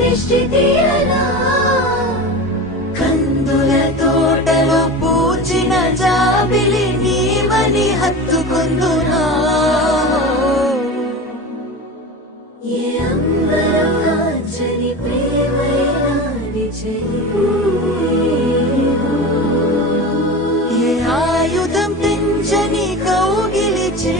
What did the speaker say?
దిష్టి తీయనా కందుల తోటలో పూచిన జాబిలి నీవని హత్తుకుందునా ఏ అంబరం కాంచని ప్రేమైనా ఏ ఆయుధం పెంచని కౌగిలి చే